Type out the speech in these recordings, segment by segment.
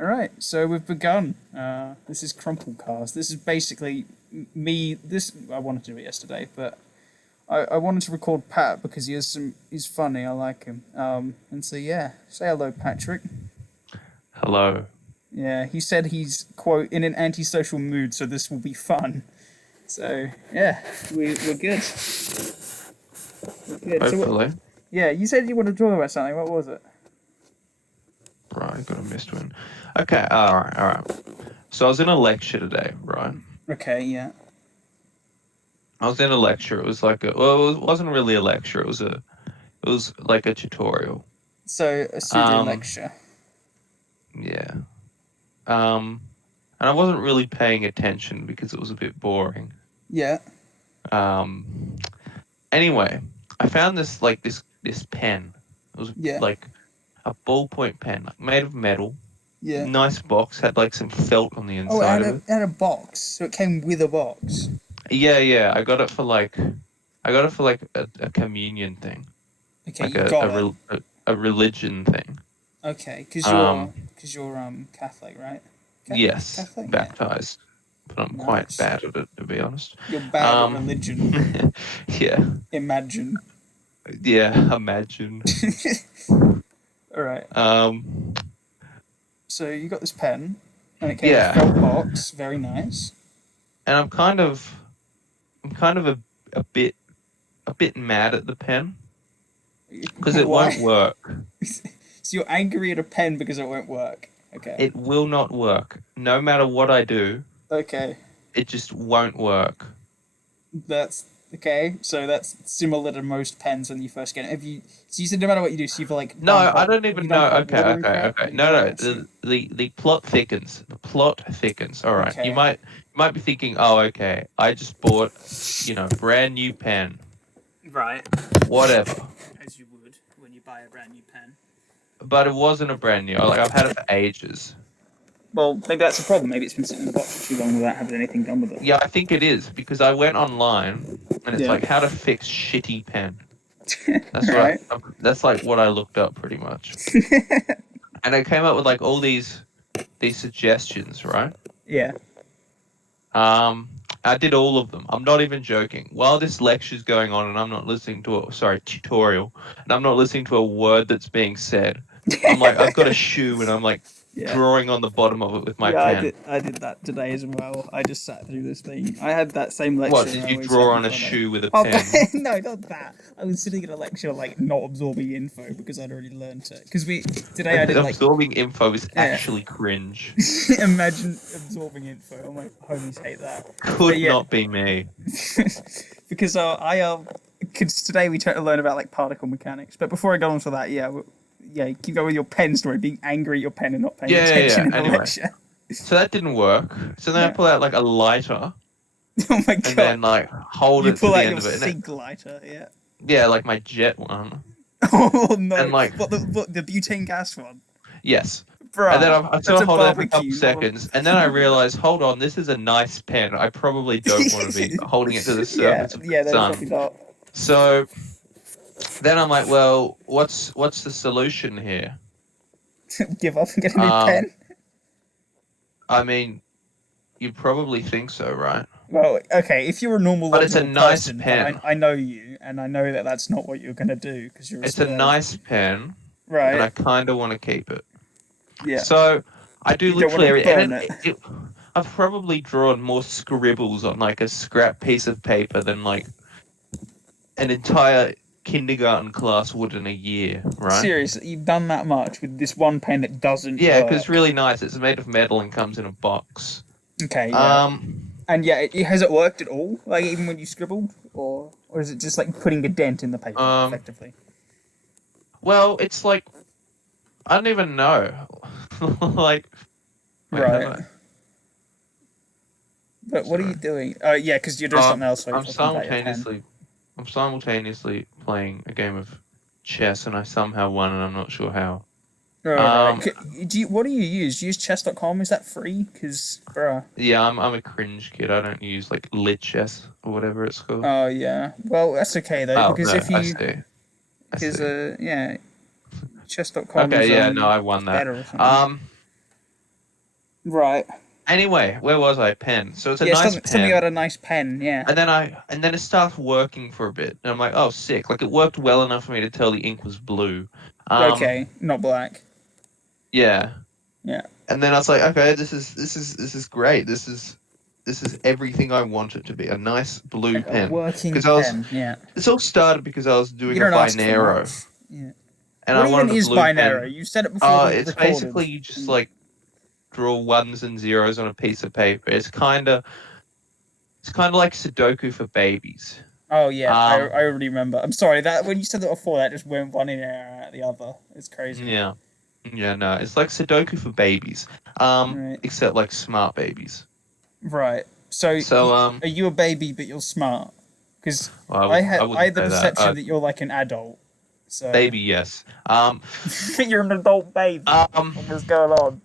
All right, so we've begun. This is Crumplecast. This is basically me. This I wanted to do it yesterday, but I wanted to record Pat because he's funny. I like him. And so yeah, say hello, Patrick. Hello. Yeah, he said he's quote in an antisocial mood, so this will be fun. So yeah, we're good. We're good. Hopefully. Yeah, you said you wanted to talk about something. What was it? Right, I got a missed one. Okay, alright. So I was in a lecture today, right? Okay, yeah. I was in a lecture. It was like it wasn't really a lecture. It was like a tutorial. So a pseudo Um, lecture. yeah. Um, and I wasn't really paying attention because it was a bit boring. Yeah. Um, anyway, I found this pen. It was Yeah. like a ballpoint pen, like made of metal. Yeah. Nice box, had like some felt on the Oh, inside of it. it had a box, so it came with a box. Yeah. I got it for like a communion thing, Okay, like you got it. a religion thing. Okay, Um, cause you're Catholic, right? yes, Catholic, yeah. baptized, but I'm quite Nice. bad at it, to be honest. You're bad at Um, religion. yeah, Imagine. yeah. Imagine. All right. Um, So you got this pen, and it came in a yeah, felt box. Very nice. and I'm kind of a bit mad at the pen because it won't Why? work. So you're angry at a pen because it won't work. Okay. It will not work. No matter what I do, Okay. it just won't work. That's okay. So that's similar to most pens when you first get it. Have you? So you said no matter what you do, so you've like No, done I hot. don't Have you even done know. hot Okay, water and okay, crap? okay. Have you No, done all no. that shit? The plot thickens. The plot thickens. All right. You Okay. might be thinking, oh, okay. I just bought, brand new pen. Right. Whatever. As you would when you buy a brand new pen. But it wasn't a brand new. Like I've had it for ages. Well, maybe that's the problem. Maybe it's been sitting in the box for too long without having anything done with it. Yeah, I think it is because I went online and it's Yeah. like how to fix shitty pen. That's what Right. that's like what I looked up pretty much. And I came up with like all these suggestions, right? Yeah. Um, I did all of them. I'm not even joking. While this lecture's going on and I'm not listening to tutorial, and I'm not listening to a word that's being said, I'm like, I've got a shoe and I'm like Yeah. drawing on the bottom of it with my Yeah, I pen. did. I did that today as well. I just sat through this thing. I had that same What, lecture did I you always have draw on on a Friday. shoe with a Oh pen? no, not that. I was sitting in a lecture like not absorbing info because I'd already learned it. Because we today I did like Absorbing info is yeah. actually cringe. Imagine absorbing info. Oh my homies hate that. But Could yeah, not be me. because because today we tried to learn about like particle mechanics. But before I go on to that, yeah, keep going with your pen story, being angry at your pen and not paying attention Yeah. in the Anyway, lecture. so that didn't work. So then I No. pull out like a lighter Oh my and god. then like hold You it to pull the out end your of it, and it, sig lighter, yeah. yeah, like my jet one, Oh no! and like What the butane gas one, yes. And then bruh? I sort That's of a hold it there for a couple barbecue, not seconds, and then I realize, hold on, this is a nice pen. I probably don't want to be a. holding it to the Yeah, surface of the yeah. That's probably sun. not. So then I'm like, well, what's the solution here? Give up and get a new Um, pen. I mean, you probably think so, right? Well, okay. If you're a normal, But it's a logical nice person, then pen. I know you, and I know that that's not what you're gonna do because you're a It's a square. nice pen, and Right? I kind of want to keep it. Yeah. So I do You don't want literally to every, and burn then it. I've probably drawn more scribbles on like a scrap piece of paper than like an entire kindergarten class would in a year, right? Seriously, you've done that much with this one pen that doesn't Yeah, because it's work. really nice. It's made of metal and comes in a box. Okay, yeah. Um, And yeah, has it worked at all? Like even when you scribbled, or is it just like putting a dent in the paper um, effectively? well, it's like I don't even know. Like, wait, have Right. I? But what are you Sorry. doing? Oh yeah, because you're doing something else. So you're I'm talking about your pen. simultaneously playing a game of chess, and I somehow won, and I'm not sure how. Right. Um, What do you use? Do you use chess.com? Is that free? Because, bruh. yeah, I'm a cringe kid. I don't use like lit chess or whatever it's called. Oh yeah. Well, that's okay though, Oh because no, if I you, see. I because see. yeah, chess.com is Okay, yeah, no, I won that. better or something. Um, Right. Anyway, where was I? Pen. So it's a Yeah, nice something pen. about a nice pen. Yeah. And then it starts working for a bit, and I'm like, oh, sick! Like it worked well enough for me to tell the ink was blue. Okay, not black. Yeah. Yeah. And then I was like, okay, this is great. This is everything I want it to be. A nice blue A pen. working Because I was pen. Yeah. This all started because I was You doing a don't ask for binero, much. Yeah. and I What even wanted a is blue binary? pen. You said it before we It's recorded. basically you just like draw ones and zeros on a piece of paper. It's kind of like Sudoku for babies. Oh yeah, Um, I already remember. I'm sorry that when you said that before, that just went one in and out the other. It's crazy. yeah, yeah, no, it's like Sudoku for babies. Right. Except like smart babies. Right. So So are you a baby but you're smart? Because well, I I wouldn't had the say that. perception that you're like an adult. So Baby, yes. you're an adult baby. Um. What's going on?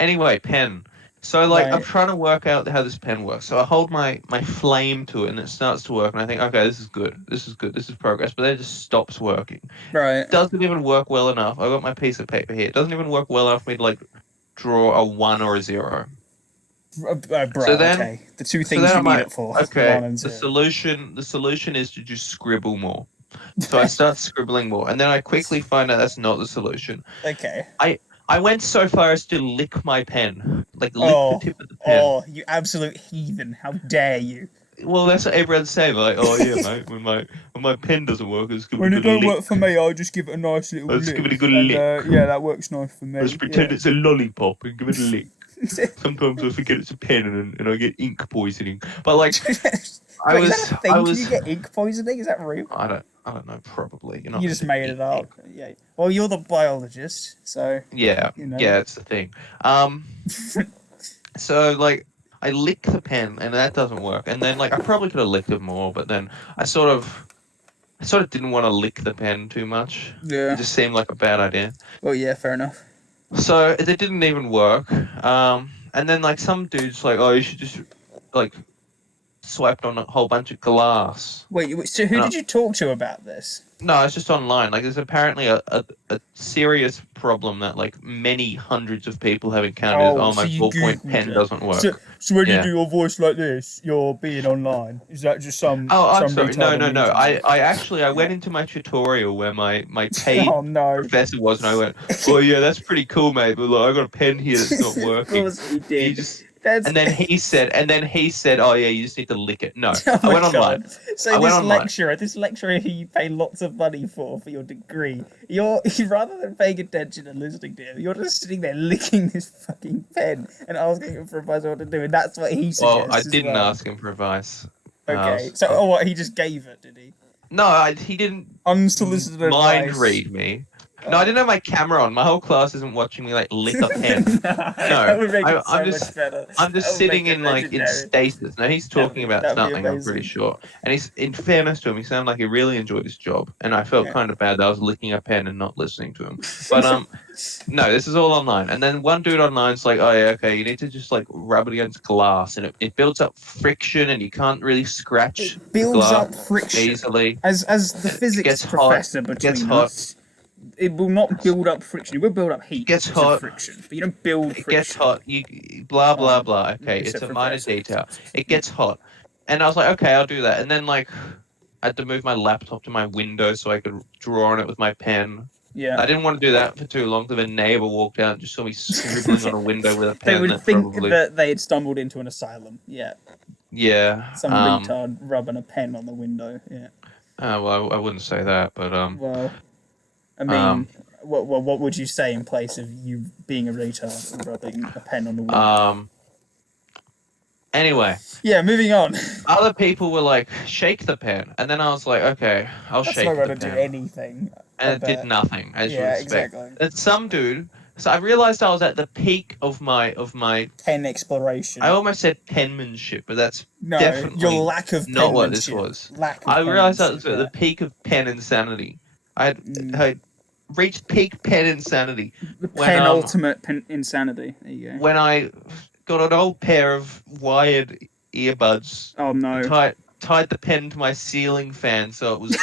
Anyway, pen. So like I'm Right. trying to work out how this pen works. So I hold my flame to it and it starts to work and I think, okay, this is good. This is good. This is progress. But then it just stops working. Right. Doesn't even work well enough. I got my piece of paper here. It doesn't even work well enough for me to like draw a one or a zero. So Bro. then Okay. The two so things then you I'm need like, it for. okay, One and the zero. solution is to just scribble more. So I start scribbling more, and then I quickly find out that's not the solution. Okay. I I went so far as to lick my pen, like lick the Oh. tip of the pen. Oh. You absolute heathen! How dare you? Well, that's what everyone's saying. Like, oh yeah, mate, when my pen doesn't work, let's give it a When it good don't lick. work for me, I just give it a nice little Let's give it a lick, good and lick. yeah, that works nice for Let's me. pretend Yeah. it's a lollipop and give it a lick. Sometimes I forget it's a pen and I get ink poisoning. But like, I Wait, is that was, a I thing? Can you was, get ink poisoning? Is that real? I don't know. Probably you're not You meant just to made eat it up. ink. Yeah. Well, you're the biologist, so Yeah, you know. yeah, it's the thing. So like, I lick the pen and that doesn't work. And then like, I probably could have licked it more, but then I sort of didn't want to lick the pen too much. It Yeah. just seemed like a bad idea. Well, yeah, fair enough. So it didn't even work. And then like some dudes like, oh, you should just like swiped on a whole bunch of glass. Wait, so who And did you talk to about this? no, it's just online. Like there's apparently a serious problem that like many hundreds of people have encountered is, Oh, oh, so my you ballpoint googled pen it. doesn't So, work. so when you Yeah. do your voice like this, you're being online. Is that just Oh, I'm some sorry. retard No, on no, the no. internet? I actually I Yeah. went into my tutorial where my paid Oh no. professor was, and I went, "Oh yeah, that's pretty cool, mate. But look, I got a pen here that's not Of working." course he And you did. just That's. and then he said, "Oh yeah, you just need to lick it." No, Oh I my went online. god! So I went online. this lecturer who you pay lots of money for your degree, you're rather than paying attention and listening to him, you're just sitting there licking this fucking pen and asking him for advice on what to do, and that's what he Well, I suggests as didn't well. ask him for advice. Okay, so oh, what he just gave it, did he? No, he didn't Unsolicited mind advice. read me. No, I Oh. didn't have my camera on. My whole class isn't watching me like lick a pen. That No, would make it I'm so much just better. I'm That just would make sitting it in like in legendary. stasis. Now he's talking about That'd be something, I'm pretty amazing. sure. And he's in fairness to him, he sounded like he really enjoyed his job. And I felt Yeah. kind of bad that I was licking a pen and not listening to him. But no, this is all online. And then one dude online's like, oh yeah, okay, you need to just like rub it against glass and it builds up friction and you can't really scratch It the builds glass up friction. easily. As the It physics gets hot. professor It gets between hot. us, it will not build up friction. It will build up It heat gets instead of hot. friction, but you don't build It gets friction. hot. You blah blah Fine, blah. Okay, it's Mr. a minor Professor. detail. It Yeah. gets hot, and I was like, okay, I'll do that. And then like, I had to move my laptop to my window so I could draw on it with my pen. Yeah. I didn't want to do that for too long. Because a neighbor walked out and just saw me scribbling on a window with a They pen. would That think probably, that they had stumbled into an asylum. Yeah. yeah. Some retard rubbing a pen on the window. Yeah. Well, I wouldn't say that, but Well, I mean, um, what would you say in place of you being a retard and rubbing a pen on the window? um. Anyway, Yeah, moving on. other people were like, shake the pen, and then I was like, okay, I'll That's not shake going the to do pen. anything, I And it did bet. nothing, as you would Yeah, expect. exactly. And some dude. So I realized I was at the peak of my. Pen I exploration. almost said penmanship, but that's No, your definitely lack of not what this penmanship. was. Lack of I realized I penmanship, was at yeah. the peak of pen insanity. I had, Mm. had reached peak pen insanity The when penultimate insanity. There you go. when I got an old pair of wired earbuds Oh no. tight tied the pen to my ceiling fan, so it was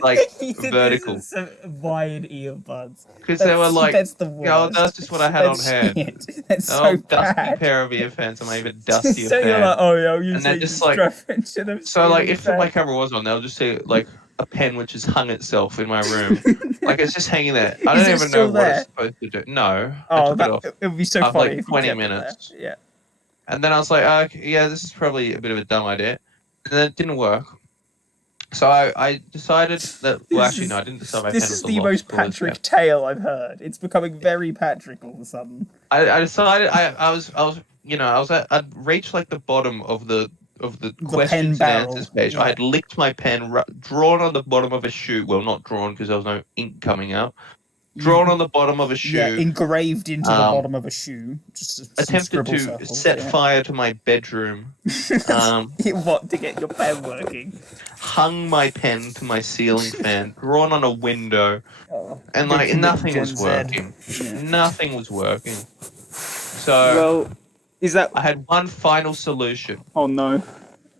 like You did this vertical. with some wired earbuds. Because they were like, That's the oh, worst. that's just what I had on hand. Shit. That's An so old dusty bad. pair of earphones, and maybe a dustier So fan. you're like, oh yeah, I'll use And then these just to like, strap into the so like, ceiling if fan. my camera was on, they'll just see like a pen which has hung itself in my room. Like it's just hanging there. I Is don't it even still know what there? it's supposed to do. No, I Oh, took it off it would be so after funny like if you 20 kept minutes. it there. Yeah. And then I was like, okay, yeah, this is probably a bit of a dumb idea. And then it didn't work. So I decided that, well, actually, no, I didn't decide my pen This was is a the lost most cause Patrick then. tale I've heard. It's becoming very Patrick all of a sudden. I decided I'd reached like the bottom of the questions and barrel, answers page. yeah. I had licked my pen, drawn on the bottom of a shoe. Well, not drawn because there was no ink coming out. Drawn on the bottom of a shoe. Yeah, engraved into the bottom of a shoe. Just some attempted scribble to circles, set yeah. fire to my bedroom. What, to get your pen working? Hung my pen to my ceiling fan, drawn on a window, and big like commit nothing Gen was Z. working. Yeah. Nothing was working. So Well, is that? I had one final solution. Oh no.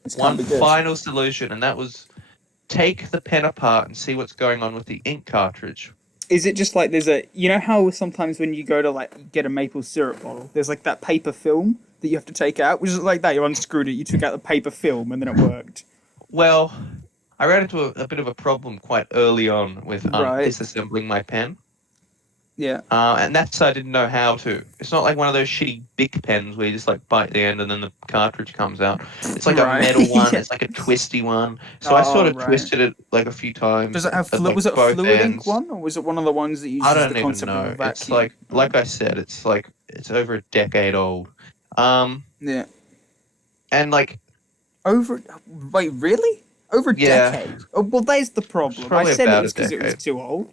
This can't One be good. final solution, and that was take the pen apart and see what's going on with the ink cartridge. Is it just like you know how sometimes when you go to like get a maple syrup bottle, there's like that paper film that you have to take out? Was it like that? You unscrewed it, you took out the paper film, and then it worked. Well, I ran into a bit of a problem quite early on with Right. disassembling my pen. Yeah. And that's I didn't know how to. It's not like one of those shitty Bic pens where you just like bite the end and then the cartridge comes out. It's like Right. a metal one. Yeah. It's like a twisty one. So I sort of right. twisted it like a few times. Does it have at, like, was it a both fluid ends. ink one, or was it one of the ones that uses I don't the even concept know. of a vacuum? It's like I said, it's like it's over a decade old. Yeah. And like Wait, really? Over a Yeah. decade? Oh, well, there's the problem. I probably said it about was a because it was decade. too old.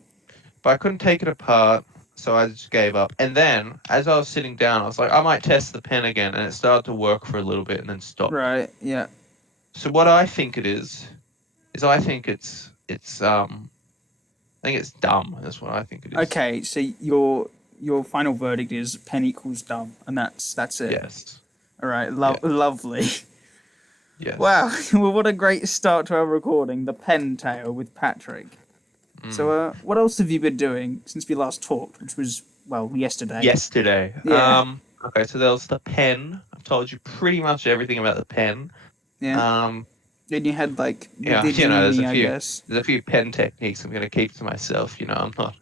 But I couldn't take it apart, so I just gave up. And then, as I was sitting down, I was like, I might test the pen again, and it started to work for a little bit and then stopped. Right. Yeah. So what I think it is I think it's dumb. That's what I think it is. Okay, so your final verdict is pen equals dumb, and that's it. Yes. All right. Yeah. Lovely. Yes. Wow. Well, what a great start to our recording. The pen tale with Patrick. So, what else have you been doing since we last talked, which was, well, yesterday? Yesterday. Yeah. Okay, so there was the pen. I've told you pretty much everything about the pen. Yeah. Then you had like Yeah, the there's uni, a I few. guess. There's a few pen techniques I'm gonna keep to myself. I'm not.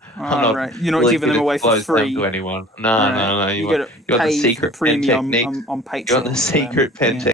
Right. You're not really giving them gonna away for disclose them free. to anyone. No, Right. no, no. You You got want to the pay secret the pen premium techniques. on Patreon. You want the for them. secret pen Yeah. techniques.